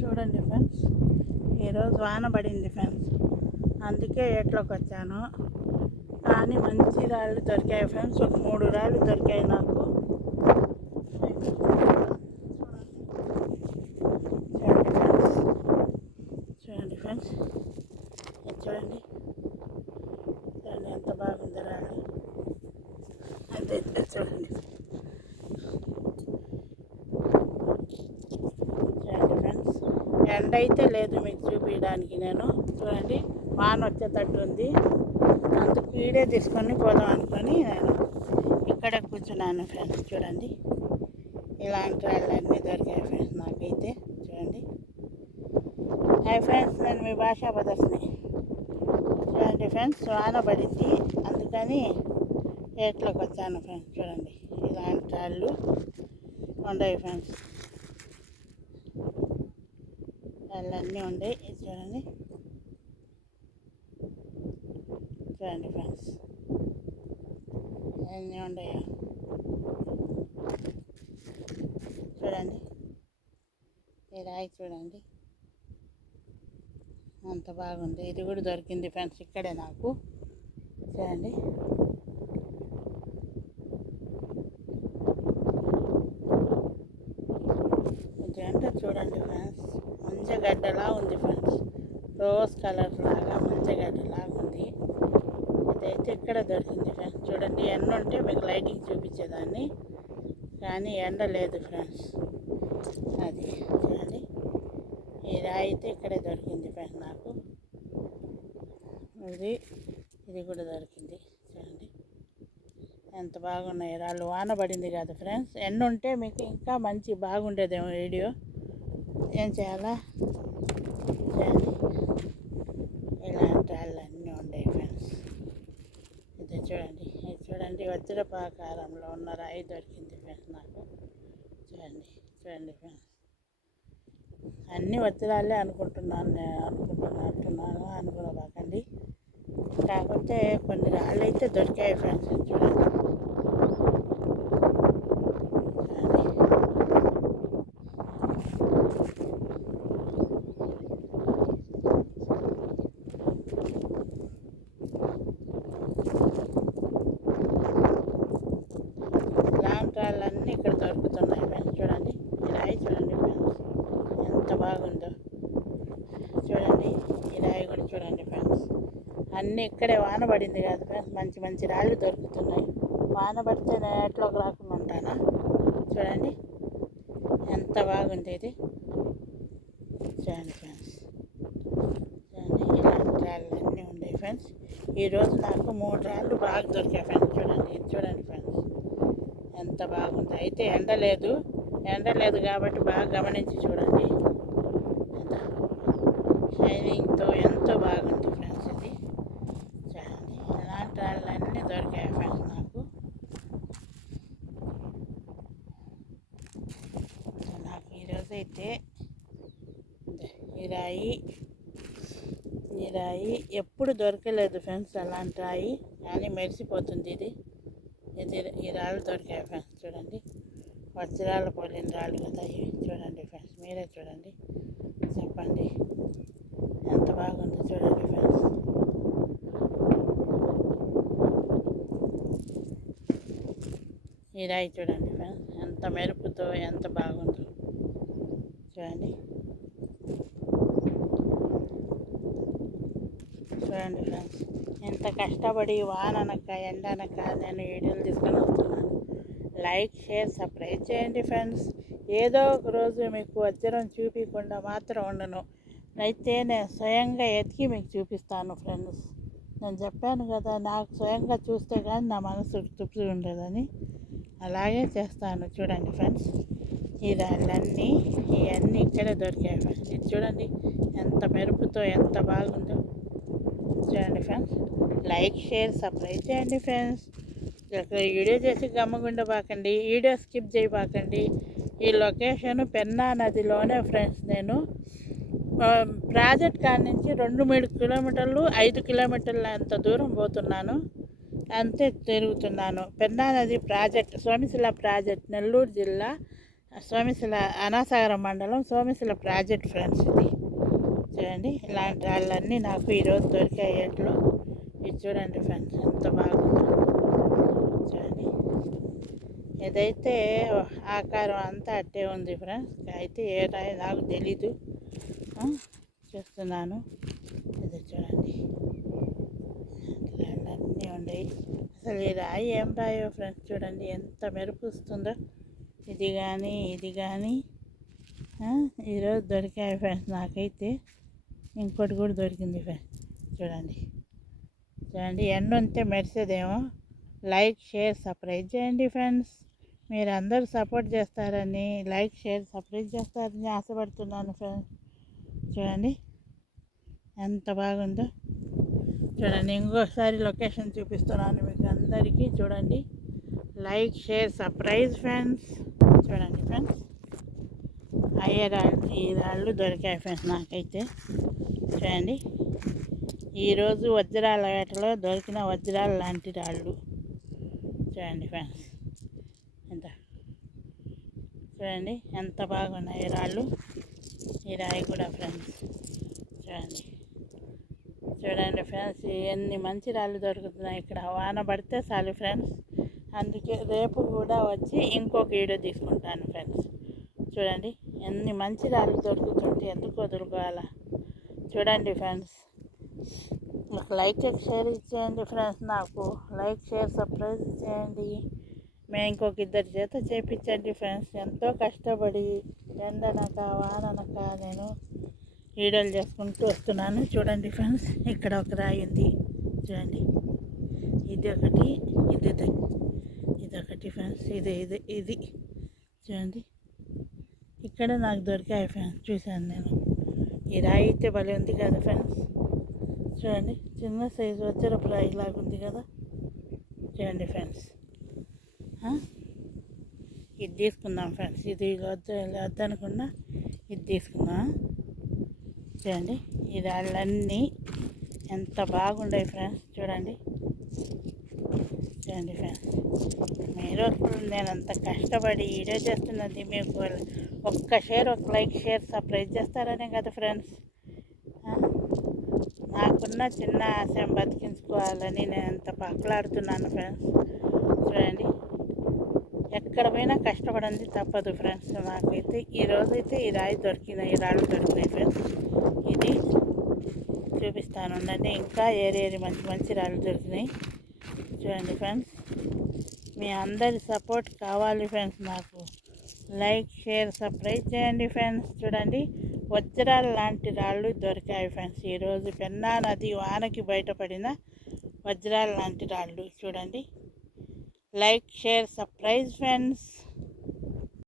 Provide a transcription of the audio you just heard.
చూడండి ఫ్రెండ్స్. ఈరోజు వాన పడింది ఫ్రెండ్స్. అందుకే ఏట్లోకి వచ్చాను. కానీ మంచి రాళ్ళు దొరికాయి ఫ్రెండ్స్. ఒక మూడు రాళ్ళు దొరికాయి నాకు. చూడండి ఫ్రెండ్స్. చూడండి ఫ్రెండ్స్. చూడండి. దాన్ని ఎంత బాగుంది రాళ్ళు. అదే చూడండి చూడండి ఫ్రెండ్స్ ఎండ అయితే లేదు మీకు చూపించడానికి నేను. చూడండి వాన వచ్చేటట్టు ఉంది. అందుకు వీడియో తీసుకొని పోదాం అనుకొని నేను ఇక్కడ కూర్చున్నాను ఫ్రెండ్స్. చూడండి ఇలాంటి వాళ్ళన్నీ దొరికాయి ఫ్రెండ్స్ నాకైతే. చూడండి. హాయ్ ఫ్రెండ్స్ నేను మీ భాషా బదర్స్ని చూడండి ఫ్రెండ్స్ వాన పడింది. అందుకని ఏట్లోకి వచ్చాను ఫ్రెండ్స్. చూడండి ఇలాంటి వాళ్ళు ఉన్నాయి ఫ్రెండ్స్. అన్నీ ఉండే. ఇది చూడండి. చూడండి ఫ్రెండ్స్. ఎన్ని ఉండే. చూడండి. ఈ రాయి చూడండి. అంత బాగుంది. ఇది కూడా దొరికింది ఫ్రెండ్స్ ఇక్కడే నాకు. చూడండి. ఇదంటే చూడండి ఫ్రెండ్స్. మంచగడ్డలా ఉంది ఫ్రెండ్స్ రోజ్ కలర్ లాగా మంచగడ్డలాగా ఉంది. ఇదైతే ఇక్కడ దొరికింది ఫ్రెండ్స్ చూడండి ఎండ ఉంటే మీకు లైటింగ్ చూపించేదాన్ని. కానీ ఎండ లేదు ఫ్రెండ్స్ అది చూడండి. ఈ రాయి అయితే ఇక్కడే దొరికింది ఫ్రెండ్స్ నాకు. ఇది ఇది కూడా దొరికింది చూడండి. ఎంత బాగున్నాయి రాళ్ళు. వాన పడింది కాదు ఫ్రెండ్స్ ఎండ ఉంటే మీకు ఇంకా మంచి బాగుండేదేమో వీడియో. ఏం చేయాలా? ఇలాంటి రాళ్ళు అన్నీ ఉండే ఫ్రెండ్స్ ఇది చూడండి. ఇది చూడండి. వజ్రపాకారంలో ఉన్న రాయి దొరికింది ఫ్రెండ్స్ నాకు. చూడండి. చూడండి ఫ్రెండ్స్ అన్నీ వజ్రాలే అనుకుంటున్నాను నేను. అనుకుంటున్నట్టున్నాను అనుకోబాకండి. కాకపోతే కొన్ని రాళ్ళు అయితే దొరికాయి ఫ్రెండ్స్ చూడండి చూడండి. ఇలాంటి రాళ్ళన్నీ ఇక్కడ దొరుకుతున్నాయి ఫ్రెండ్స్ చూడండి ఈ రాయి చూడండి ఫ్రెండ్స్ ఎంత బాగుందో. చూడండి ఈ రాయి కూడా చూడండి ఫ్రెండ్స్ అన్నీ ఇక్కడే వాన పడింది కాదు ఫ్రెండ్స్ మంచి మంచి రాళ్ళు దొరుకుతున్నాయి. వాన పడితే నేట్లోకి రాకుండా ఉంటానా? చూడండి ఎంత బాగుంది ఇది. చూడండి ఫ్రెండ్స్ చూడండి ఇలాంటి రాళ్ళు అన్నీ ఉన్నాయి ఫ్రెండ్స్ ఈరోజు నాకు మూడు రాళ్ళు బాగా దొరికాయి ఫ్రెండ్స్ చూడండి ఇది చూడండి ఫ్రెండ్స్ ఎంత బాగుంది. అయితే ఎండ లేదు. ఎండ లేదు కాబట్టి బాగా గమనించి చూడండి ఎంత షైనింగ్తో ఎంతో బాగుంది ఫ్రెండ్స్ ఇది చూడండి ఇలాంటి రాళ్ళన్నీ దొరికాయి ఫ్రెండ్స్ నాకు నాకు ఈరోజు అయితే ఈ రాయి ఈ రాయి ఎప్పుడు దొరకలేదు ఫ్రెండ్స్ అలాంటి రాయి. కానీ మెరిసిపోతుంది ఇది. ఇది ఈ రాళ్ళు దొరికాయి ఫ్రెండ్స్ చూడండి. వజ్రాలు పోలిన రాళ్ళు కదా ఇవి. చూడండి ఫ్రెండ్స్ మీరే చూడండి. చెప్పండి. ఎంత బాగుందో చూడండి ఫ్రెండ్స్. ఈ రాయి చూడండి ఫ్రెండ్స్ ఎంత మెరుపుతో ఎంత బాగుందో. చూడండి. చూడండి ఫ్రెండ్స్. ఎంత కష్టపడి వాననక ఎండనక నేను వీడియోలు తీసుకొని వస్తున్నాను. లైక్ షేర్ సబ్స్క్రైబ్ చేయండి ఫ్రెండ్స్. ఏదో ఒక రోజు మీకు వజ్రం చూపించకుండా మాత్రం ఉండను. అయితే నేను స్వయంగా ఎతికి మీకు చూపిస్తాను ఫ్రెండ్స్. నేను చెప్పాను కదా నాకు స్వయంగా చూస్తే కానీ నా మనసు తృప్తి ఉండదని. అలాగే చేస్తాను. చూడండి ఫ్రెండ్స్. ఈ రాళ్ళన్నీ ఇవన్నీ ఇక్కడే దొరికాయి ఫ్రెండ్స్. ఇది చూడండి ఎంత మెరుపుతో ఎంత బాగుందో. ఫ్రెండ్స్ లైక్ షేర్ సబ్స్క్రైబ్ చేయండి ఫ్రెండ్స్ ఇక్కడ వీడియో చేసి గమ్మగుండబాకండి వీడియో స్కిప్ చేయబాకండి ఈ లొకేషన్ పెన్నా నదిలోనే ఫ్రెండ్స్ నేను. ప్రాజెక్ట్ కాడ నుంచి రెండు మూడు కిలోమీటర్లు ఐదు కిలోమీటర్ల అంత దూరం పోతున్నాను. అంతే తిరుగుతున్నాను. పెన్నా నది ప్రాజెక్ట్ సోమిశిల ప్రాజెక్ట్ నెల్లూరు జిల్లా సోమిశిల అనాసాగరం మండలం సోమిశిల ప్రాజెక్ట్ ఫ్రెండ్స్ ఇది. చూడండి. ఇలాంటి రాళ్ళన్నీ నాకు ఈరోజు దొరికాయి ఎట్లు ఇది చూడండి ఫ్రెండ్స్ ఎంత బాగుందో. చూడండి. ఏదైతే ఆకారం అంతా అట్టే ఉంది ఫ్రెండ్స్ అయితే ఏ రాయి నాకు తెలీదు. చూస్తున్నాను. ఇది చూడండి. అన్నీ ఉన్నాయి. అసలు ఈ రాయి ఏం రాయో ఫ్రెండ్స్ చూడండి ఎంత మెరుపుస్తుందో ఇది కానీ ఇది కానీ ఈరోజు దొరికాయి ఫ్రెండ్స్ నాకైతే. ఇంకోటి కూడా దొరికింది చూడండి. చూడండి ఎండ ఉంటే మెరిసేదేమో. లైక్ షేర్ సర్ప్రైజ్ చేయండి ఫ్రెండ్స్. మీరు అందరూ సపోర్ట్ చేస్తారని లైక్ షేర్ సర్ప్రైజ్ చేస్తారని ఆశపడుతున్నాను ఫ్రెండ్స్. చూడండి. ఎంత బాగుందో. చూడండి ఇంకోసారి లొకేషన్ చూపిస్తున్నాను మీకు అందరికీ. చూడండి. Like share surprise friends. చూడండి ఫ్రెండ్స్. అయ్యే రాళ్ళు ఈ రాళ్ళు దొరికాయి ఫ్రెండ్స్ నాకైతే. చూడండి ఈరోజు వజ్రాల వేటలో దొరికిన వజ్రాలు లాంటి రాళ్ళు. చూడండి ఫ్రెండ్స్. ఎంత? చూడండి ఎంత బాగున్నాయి ఈ రాళ్ళు? ఈ రాయి కూడా ఫ్రెండ్స్. చూడండి చూడండి ఫ్రెండ్స్ ఎన్ని మంచి రాళ్ళు దొరుకుతున్నాయి. ఇక్కడ వాన పడితే చాలు ఫ్రెండ్స్. అందుకే రేపు కూడా వచ్చి ఇంకొక వీడియో తీసుకుంటాను ఫ్రెండ్స్. చూడండి. ఎన్ని మంచి రాళ్ళు దొరుకుతుంటే ఎందుకు వదులుకోవాలా చూడండి ఫ్రెండ్స్. ఒక లైక్ షేర్ ఇచ్చేయండి ఫ్రెండ్స్ నాకు. లైక్ షేర్ సర్ప్రైజ్ చేయండి. మేము ఇంకొక ఇద్దరి చేత చేపించండి ఫ్రెండ్స్. ఎంతో కష్టపడి ఎండనక వాననక నేను వీడియోలు చేసుకుంటూ వస్తున్నాను. చూడండి ఫ్రెండ్స్ ఇక్కడ ఒక రాయి ఉంది. చూడండి. ఇది ఒకటి ఇది ఇది ఇది ఫ్రెండ్స్. ఇది ఇది ఇది. చూడండి. ఇక్కడ నాకు దొరికాయి ఫ్రెండ్స్ చూశాను నేను. ఈ రాయి అయితే భలే ఉంది కదా ఫ్రెండ్స్ చూడండి చిన్న సైజు వచ్చేటప్పుడు రాయి లాగా ఉంది కదా. చూడండి ఫ్రెండ్స్ ఇది తీసుకుందాం ఫ్రెండ్స్ ఇది వద్ద వద్దనుకున్నా ఇది తీసుకుందాం. చూడండి ఈ రాళ్ళన్నీ ఎంత బాగుండాయి ఫ్రెండ్స్ చూడండి. చూడండి ఫ్రెండ్స్ మీరు అసలు నేను అంత కష్టపడి వీడియో చేస్తున్నది మీకు ఒక్క షేర్ ఒక లైక్ షేర్ సర్ప్రైజ్ చేస్తారనే కదా ఫ్రెండ్స్. నాకున్న చిన్న ఆశయం బతికించుకోవాలని నేను ఎంత పాకులాడుతున్నాను ఫ్రెండ్స్. చూడండి. ఎక్కడ పోయినా కష్టపడింది తప్పదు ఫ్రెండ్స్. నాకైతే ఈ రోజైతే ఈ రాయి దొరికినాయి ఈ రాళ్ళు దొరికినాయి ఫ్రెండ్స్. ఇది చూపిస్తాను. ఉండండి. ఇంకా ఏరేరి మంచి మంచి రాళ్ళు దొరికినాయి. చూడండి ఫ్రెండ్స్. మీ అందరి సపోర్ట్ కావాలి ఫ్రెండ్స్ నాకు లైక్ షేర్ సబ్స్క్రైబ్ చేయండి ఫ్రెండ్స్. చూడండి వజ్రాలు లాంటి రాళ్ళు దొరికాయి ఫ్రెండ్స్. ఈరోజు పెన్నా నది వానకి బయటపడిన వజ్రాలు లాంటి రాళ్ళు. చూడండి లైక్ షేర్ సర్ప్రైజ్ ఫ్రెండ్స్.